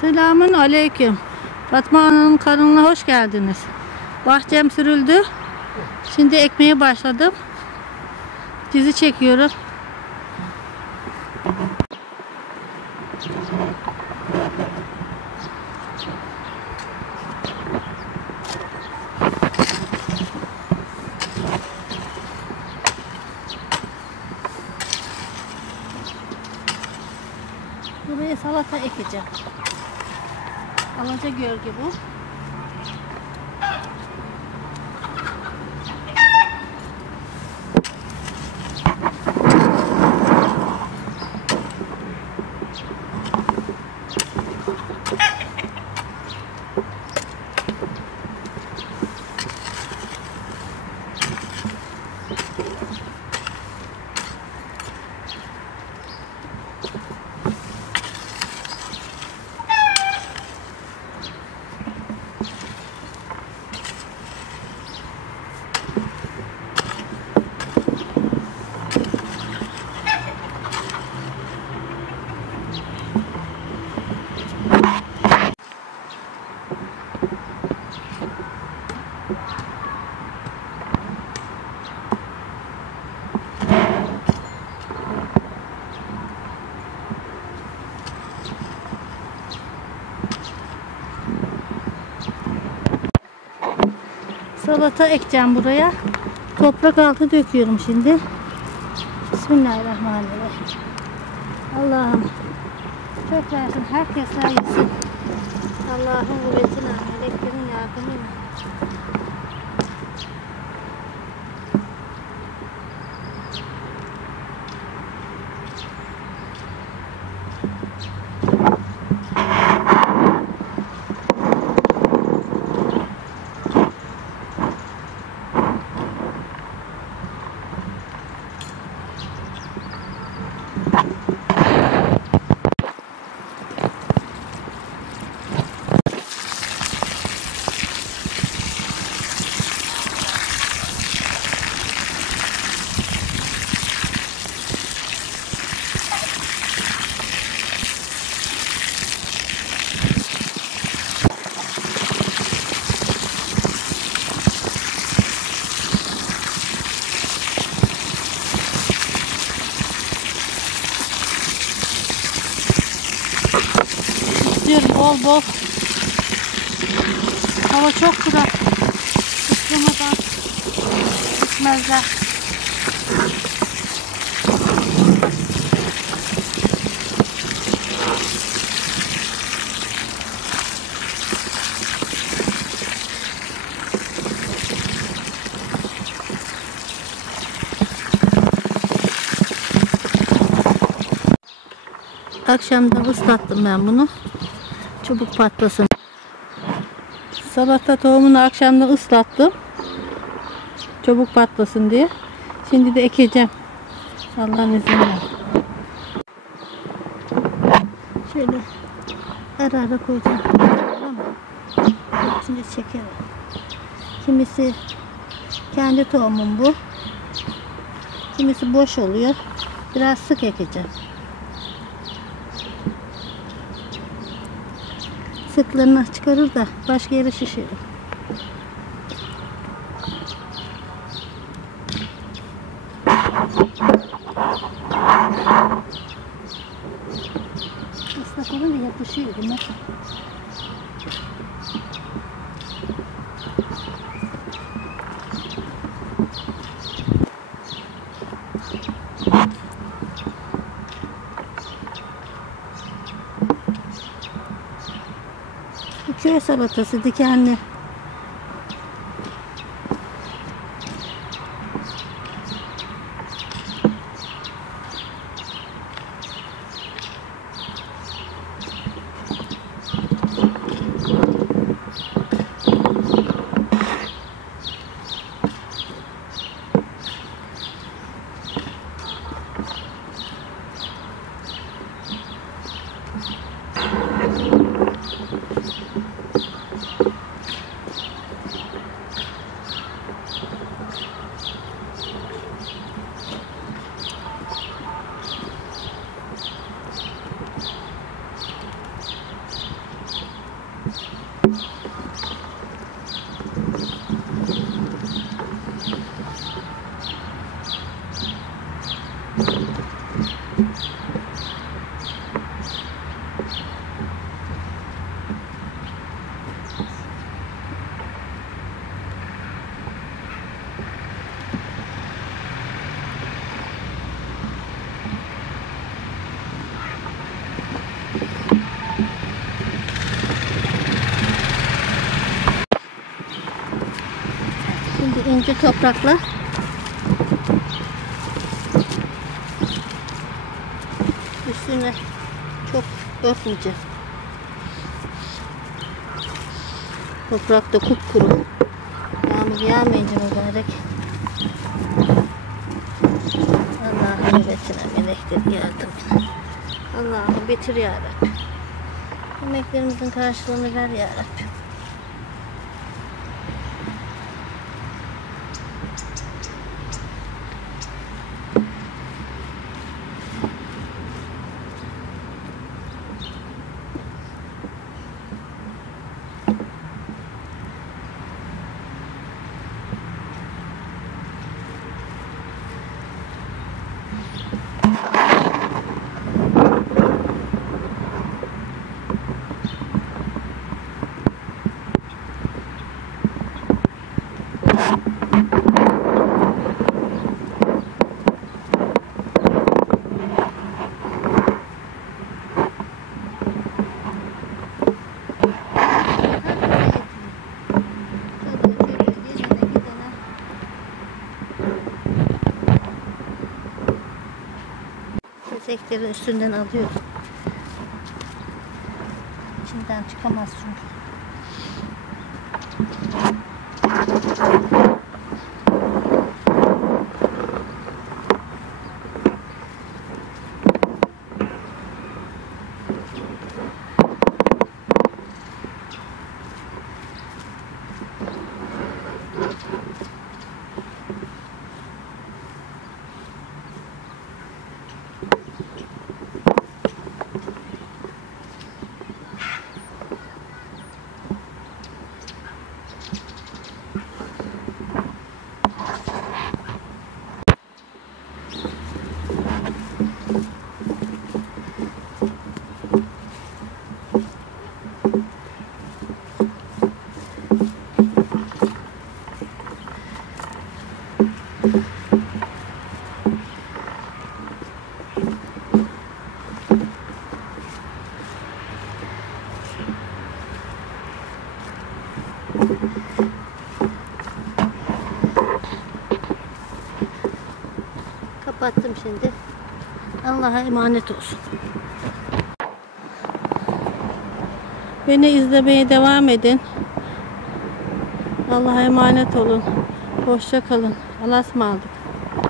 Selamun aleyküm. Fatma Ana'nın kanalına hoş geldiniz. Bahçem sürüldü. Şimdi ekmeye başladım. Dizi çekiyorum. Buraya salata ekeceğim. Alaca gölge bu. Salata ekeceğim buraya. Toprak altı döküyorum şimdi. Bismillahirrahmanirrahim. Allah'ım çok versin, herkes yesin. Allah'ın kuvvetine, meleklerin yardımıyla. Bol bol. Hava çok sıcak. Isınmadan gitmezler. Akşamdan ıslattım ben bunu. Çabuk patlasın. Salata tohumunu akşamdan ıslattım. Çabuk patlasın diye. Şimdi de ekeceğim. Allah'ın izniyle. Şöyle ara ara koyacağım. Şimdi çekerim. Kimisi kendi tohumum bu. Kimisi boş oluyor. Biraz sık ekeceğim. Sıklarını çıkarır da başka yere şişirir. Islak olunca yapışıyor. Nasıl? Köy salatası dikenli. Şimdi ince toprakla üstüne çok örtmeyeceğim. Toprak da kupkuru. Yağmur yağmayınca mübarek. Allah'ın nöbetine, melekleri yardımına. Allah'ım bitir ya Rabbi. Emeklerimizin karşılığını ver ya Rabbi. Seklerin üstünden alıyoruz. İçinden çıkamaz çünkü. Kapattım şimdi. Allah'a emanet olsun. Beni izlemeye devam edin. Allah'a emanet olun. Hoşça kalın. Allah'a ısmarladık.